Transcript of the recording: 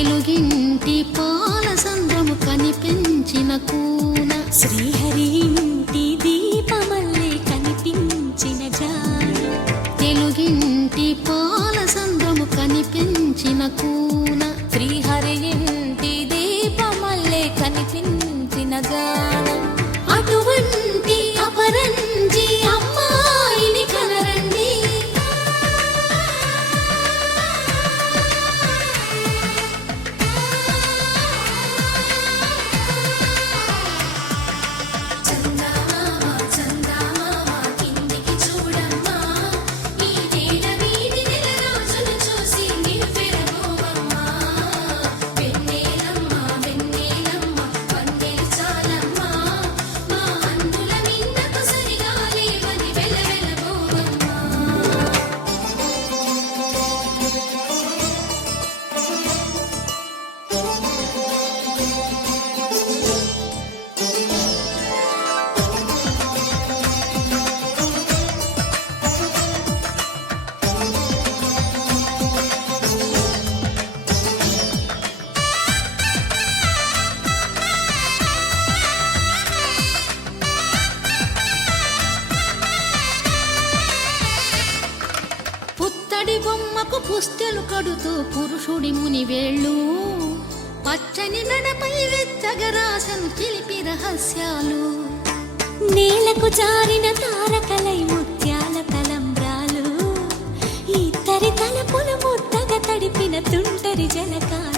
తెలుగింటి పాల సంద్రము కనిపించిన కూన శ్రీహరి ఇంటి దీపమల్లే కనిపించిన జాన తెలుగింటి పాల సంద్రము కనిపించిన కూన శ్రీహరి ఇంటి దీపమల్లే కనిపించిన జాన అటువంటి అపరంజి అమ్మాయిని కనరండి పుత్తడి బొమ్మకు పుస్తెలు కడుతూ పురుషుడి ముని వేళ్ళు పచ్చని నడపై వెచ్చగరాసను చిలిపి రహస్యాలు నేలకు జారిన తారకలై ముత్యాల తలంబ్రాలు ఇద్దరి తలపుల ముద్దగా తడిపిన తుంటరి జలకాలు